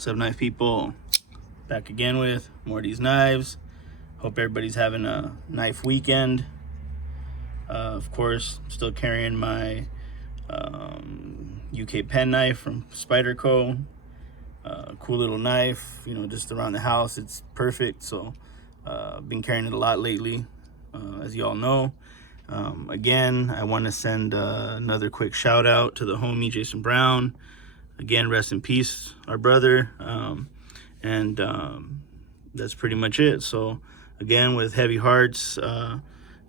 What's up, knife people? Back again with more of these knives. Hope everybody's having a knife weekend. Of course, still carrying my UK pen knife from Spyderco. Cool little knife, you know, just around the house. It's perfect. So I've been carrying it a lot lately, as you all know. Again, I want to send another quick shout out to the homie Jason Brown. Again, rest in peace, our brother. That's pretty much it. So again, with heavy hearts, you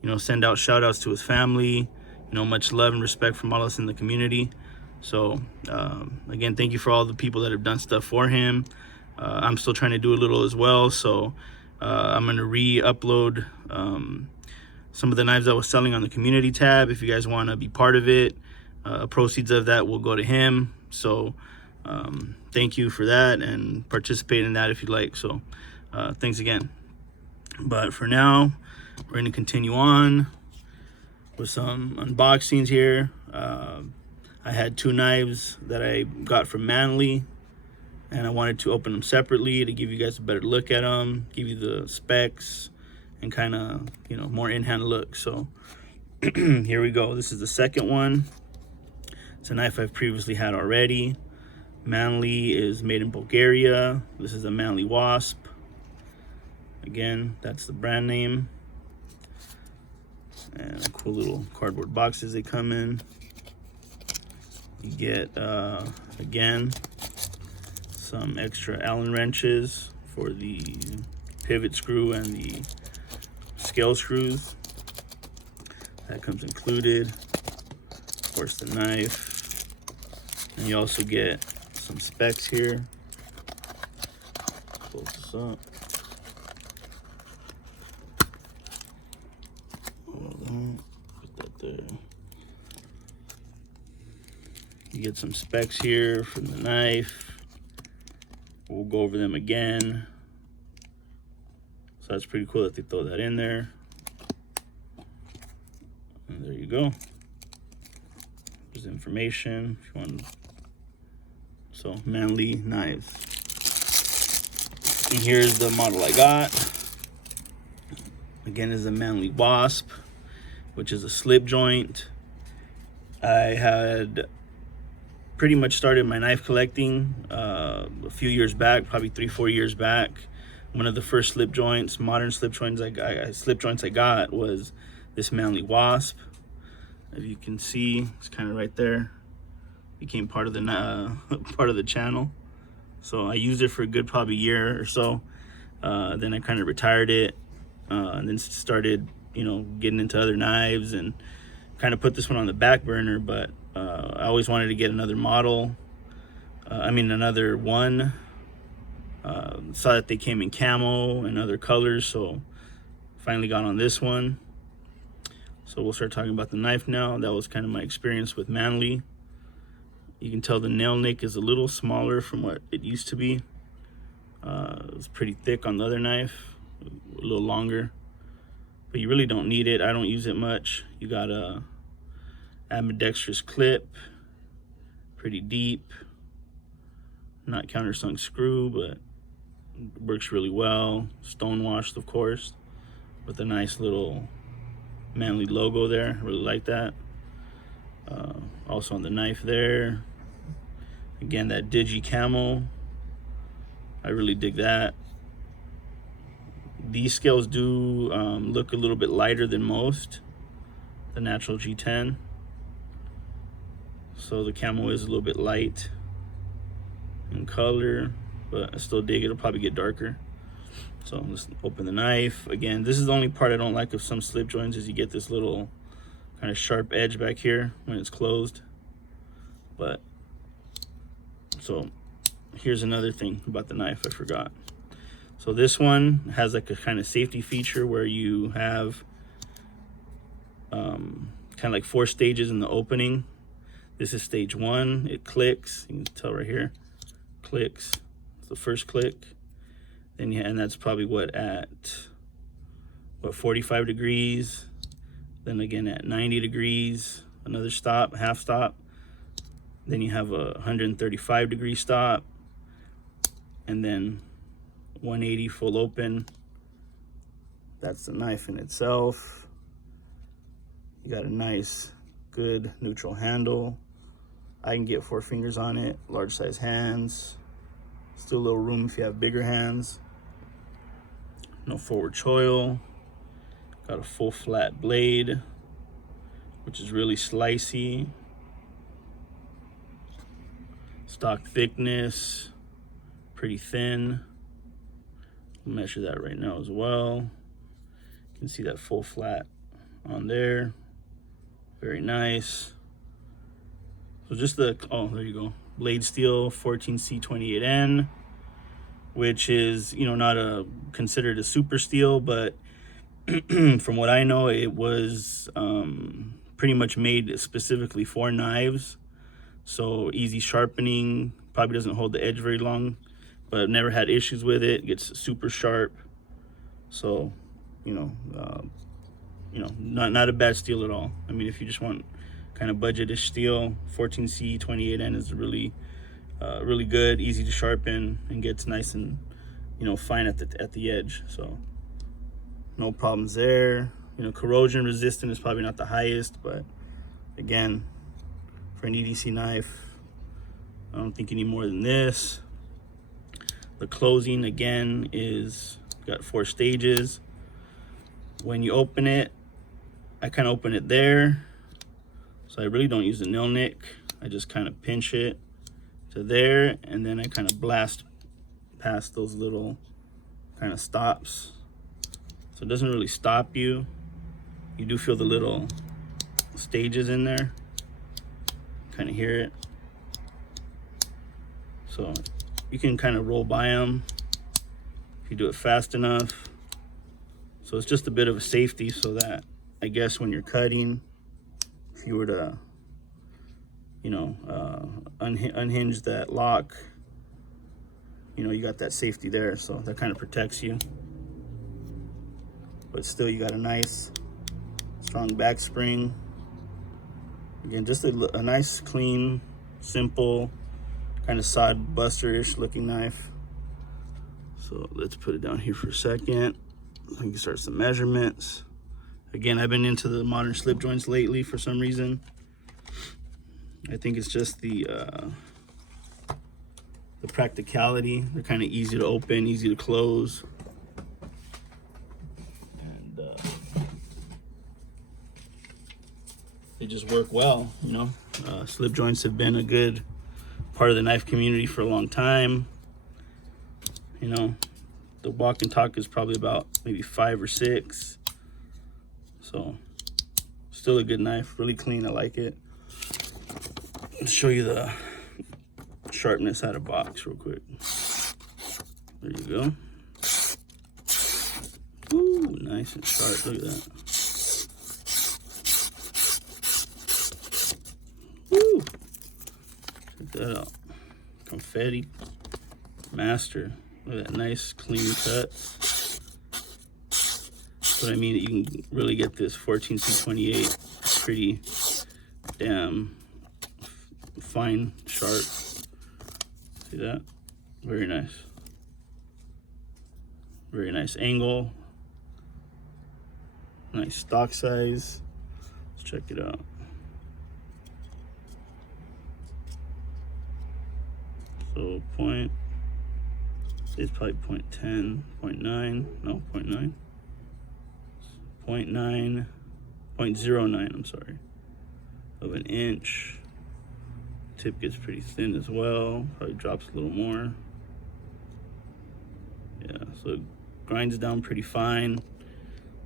know, send out shout outs to his family, you know, much love and respect from all of us in the community. So again, thank you for all the people that have done stuff for him. I'm still trying to do a little as well. So I'm going to re-upload some of the knives I was selling on the community tab. If you guys want to be part of it, proceeds of that will go to him. So thank you for that, and participate in that if you'd like. So thanks again. But for now, we're going to continue on with some unboxings here. I had two knives that I got from MANLY, and I wanted to open them separately to give you guys a better look at them, give you the specs, and kind of, you know, more in-hand look. So here we go. This is the second one. It's a knife I've previously had already. MANLY is made in Bulgaria. This is a MANLY Wasp. Again, that's the brand name. And cool little cardboard boxes they come in. You get, again, some extra Allen wrenches for the pivot screw and the scale screws. That comes included. Of course, the knife. And you also get some specs here. Close this up. Put that there. You get some specs here from the knife. We'll go over them again. So that's pretty cool that they throw that in there. And there you go. There's information if you want. So MANLY knives. And here's the model I got. Again, is a MANLY Wasp, which is a slip joint. I had pretty much started my knife collecting a few years back, probably 3-4 years back. One of the first slip joints, modern slip joints I got was this MANLY Wasp. As you can see, it's kind of right there. Became part of the channel. So I used it for a good probably year or so. Then I kind of retired it, and then started, you know, getting into other knives, and kind of put this one on the back burner. But I always wanted to get another model. Another one. Saw that they came in camo and other colors, so finally got on this one. So we'll start talking about the knife now. That was kind of my experience with MANLY. You can tell the nail nick is a little smaller from what it used to be. It was pretty thick on the other knife, a little longer. But you really don't need it. I don't use it much. You got a ambidextrous clip, pretty deep. Not countersunk screw, but works really well. Stonewashed, of course, with a nice little MANLY logo there. I really like that. Also on the knife there, again, that digi camo. I really dig that. These scales do look a little bit lighter than most, the natural G10. So the camo is a little bit light in color, but I still dig it. It'll probably get darker. So let's open the knife. Again, this is the only part I don't like of some slip joints, is you get this little kind of sharp edge back here when it's closed. But so here's another thing about the knife I forgot. So this one has like a kind of safety feature where you have kind of like 4 stages in the opening. This is stage 1. It clicks. You can tell right here. Clicks. It's the first click. Then and that's probably at 45 degrees. Then again at 90 degrees, another stop, half stop. Then you have a 135 degree stop. and then 180 full open. That's the knife in itself. You got a nice, good neutral handle. I can get 4 fingers on it, large size hands. Still a little room if you have bigger hands. No forward choil. Got a full flat blade, which is really slicey. Stock thickness, pretty thin. I'll measure that right now as well. You can see that full flat on there. Very nice. So just the, oh, there you go. Blade steel 14C28N, which is, you know, not a considered a super steel, but from what I know, it was pretty much made specifically for knives. So easy sharpening, probably doesn't hold the edge very long, but I've never had issues with it. It gets super sharp. So, you know, not a bad steel at all. I mean, if you just want kind of budget-ish steel, 14C28N is really really good, easy to sharpen, and gets nice and, you know, fine at the edge. So no problems there. You know, corrosion resistant is probably not the highest, but again, for an EDC knife, I don't think you need more than this. The closing again is got 4 stages. When you open it, I kind of open it there, so I really don't use a nail nick. I just kind of pinch it to there, and then I kind of blast past those little kind of stops. So it doesn't really stop you. You do feel the little stages in there. Kind of hear it. So you can kind of roll by them if you do it fast enough. So it's just a bit of a safety, so that I guess when you're cutting, if you were to, you know, unhinge that lock, you know, you got that safety there, so that kind of protects you. But still, you got a nice strong back spring. Again, just a nice, clean, simple, kind of sod buster-ish looking knife. So let's put it down here for a second. I can start some measurements. Again, I've been into the modern slip joints lately for some reason. I think it's just the practicality. They're kind of easy to open, easy to close. And they just work well, you know. Slip joints have been a good part of the knife community for a long time. You know, the walk and talk is probably about maybe 5 or 6. So still a good knife, really clean. I like it. Let's show you the sharpness out of box real quick. There you go. Ooh, nice and sharp. Look at that. Ooh, check that out. Confetti master. Look at that nice clean cut. But I mean, you can really get this 14C28 pretty damn fine, sharp. See that? Very nice. Very nice angle. Nice stock size. Let's check it out. So it's probably 0.10, 0.9, no, 0.9. 0.9, 0.09, I'm sorry, of an inch. Tip gets pretty thin as well, probably drops a little more. Yeah, so it grinds down pretty fine,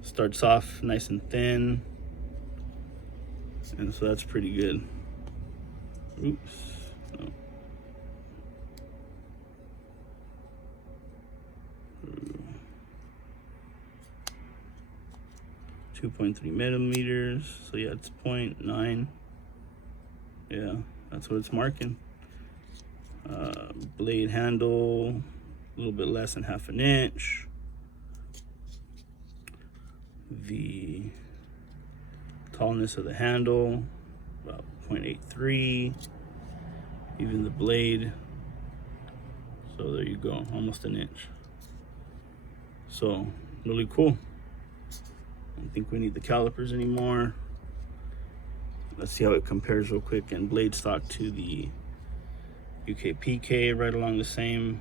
starts off nice and thin, and so that's pretty good. Oops, no. 2.3 millimeters, so yeah, it's 0.9. Yeah, that's what it's marking. Blade handle, a little bit less than ½ an inch. The tallness of the handle, about 0.83. Even the blade, So there you go, almost an inch. So really cool. I don't think we need the calipers anymore. Let's see how it compares real quick in blade stock to the UKPK, right along the same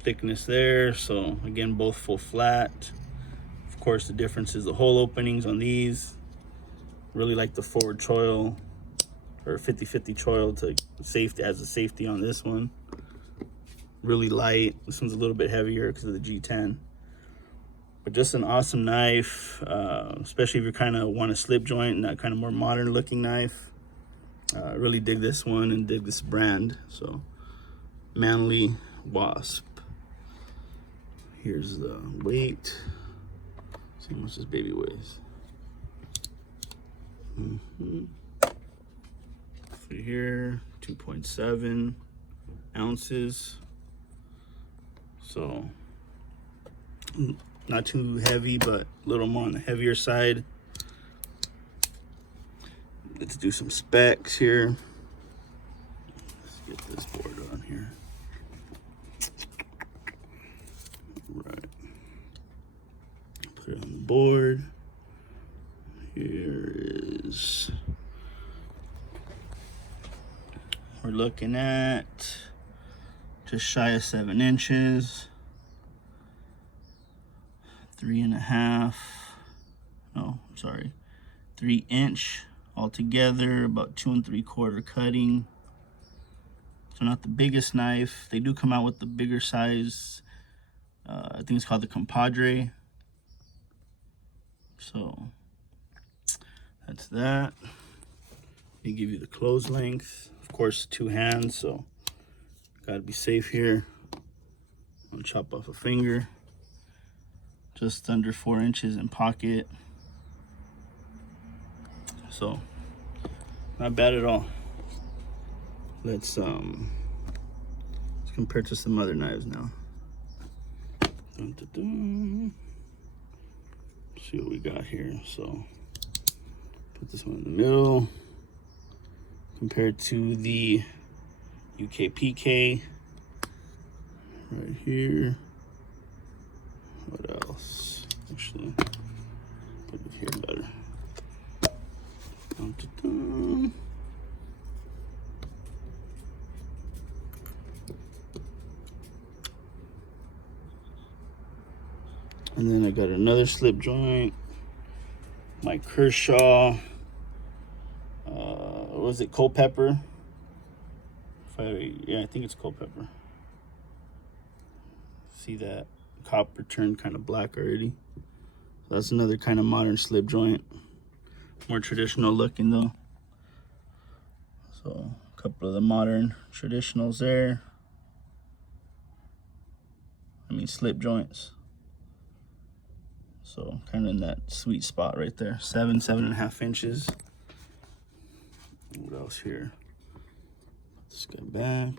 thickness there. So again, both full flat. Of course, the difference is the hole openings on these. Really like the forward choil, or 50-50 choil to safety, as a safety on this one. Really light. This one's a little bit heavier because of the G10. But just an awesome knife, especially if you kind of want a slip joint and that kind of more modern looking knife. Really dig this one and dig this brand. So MANLY Wasp. Here's the weight. See how much this baby weighs. So here, 2.7 ounces. So not too heavy, but a little more on the heavier side. Let's do some specs here. Let's get this board on here. Right. Put it on the board. Here is, we're looking at just shy of 7 inches. 3.5, no, sorry, 3 inch altogether, about 2 3/4 cutting. So not the biggest knife. They do come out with the bigger size. I think it's called the Compadre. So that's that. They give you the close length. Of course, 2 hands, so gotta be safe here. I'll chop off a finger. Just under 4 inches in pocket. So not bad at all. Let's compare to some other knives now. Dun, dun, dun. See what we got here. So put this one in the middle. Compared to the UKPK right here. What else? Actually, put it here better. Dun, dun, dun. And then I got another slip joint. My Kershaw. Was it Culpeper? Yeah, I think it's Culpeper. See that copper turned kind of black already. So that's another kind of modern slip joint. More traditional looking though. So a couple of the modern traditionals there. I mean slip joints. So kind of in that sweet spot right there. 7.5 inches. What else here? Put this guy back.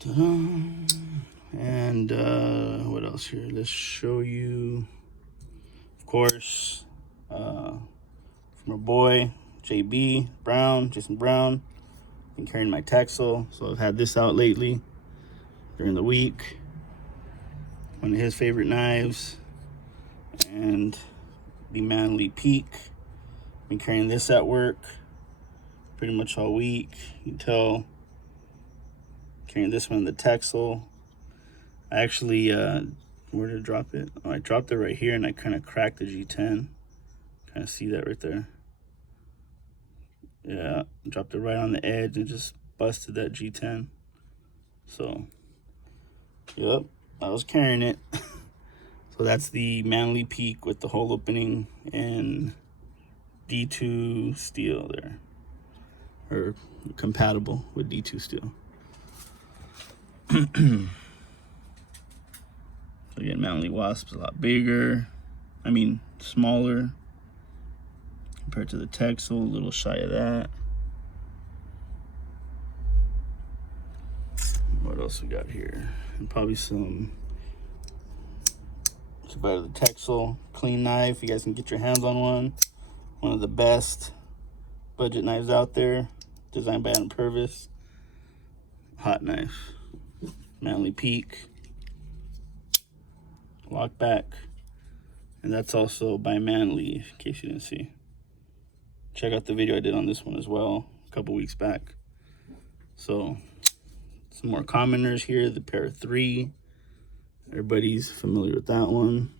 Ta-da. And what else here? Let's show you, of course, from our boy JB Brown, Jason Brown. Been carrying my Texel, so I've had this out lately during the week. One of his favorite knives, and the MANLY Peak. Been carrying this at work pretty much all week. You can tell. Carrying this one in the Texel. I actually, where did I drop it? Oh, I dropped it right here, and I kind of cracked the G10. Kind of see that right there. Yeah, dropped it right on the edge and just busted that G10. So, yep, I was carrying it. So that's the MANLY Peak with the hole opening and D2 steel there, or compatible with D2 steel. So again, MANLY Wasp is a lot bigger. I mean, smaller compared to the Texel, a little shy of that. What else we got here? And probably some out of the Texel clean knife. You guys can get your hands on one. One of the best budget knives out there, designed by Adam Purvis. flat knife. Manly Peak. Lock back. And that's also by Manly, in case you didn't see. Check out the video I did on this one as well a couple weeks back. So some more commoners here, the pair of 3. Everybody's familiar with that one.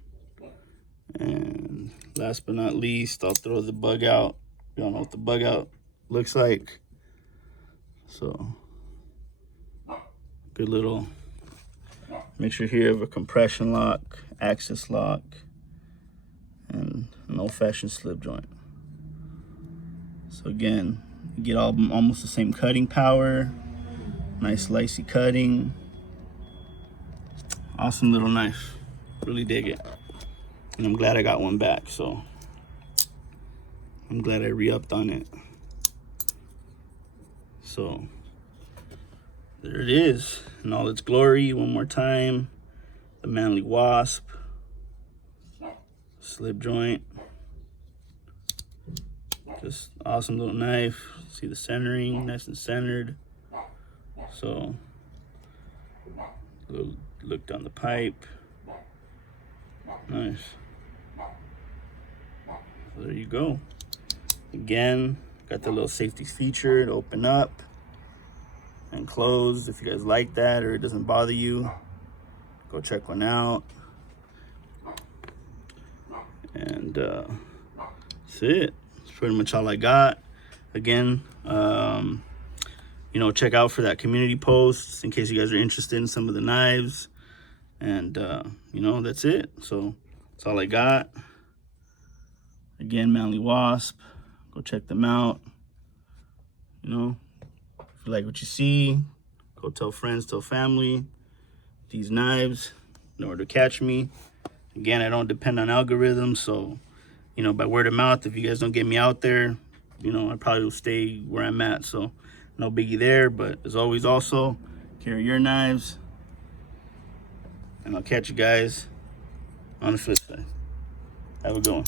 And last but not least, I'll throw the bug out. You don't know what the bug out looks like. So good little mixture here of a compression lock, axis lock, and an old-fashioned slip joint. So again, you get almost the same cutting power, nice slicey cutting. Awesome little knife, really dig it. And I'm glad I got one back, so I'm glad I re-upped on it. So there it is in all its glory. One more time, the Manly Wasp slip joint. Just awesome little knife. See the centering, nice and centered. So look down the pipe. Nice. So there you go. Again, got the little safety feature to open up and close. If you guys like that or it doesn't bother you, go check one out. And that's it. That's pretty much all I got. Again, you know, check out for that community post in case you guys are interested in some of the knives. And you know, that's it. So that's all I got. Again, Manly Wasp, go check them out. You know, if you like what you see, go tell friends, tell family. These knives in order to catch me. Again, I don't depend on algorithms, so you know, by word of mouth, if you guys don't get me out there, you know, I probably will stay where I'm at. So no biggie there. But as always, also carry your knives, and I'll catch you guys on the flip side. Have a good one.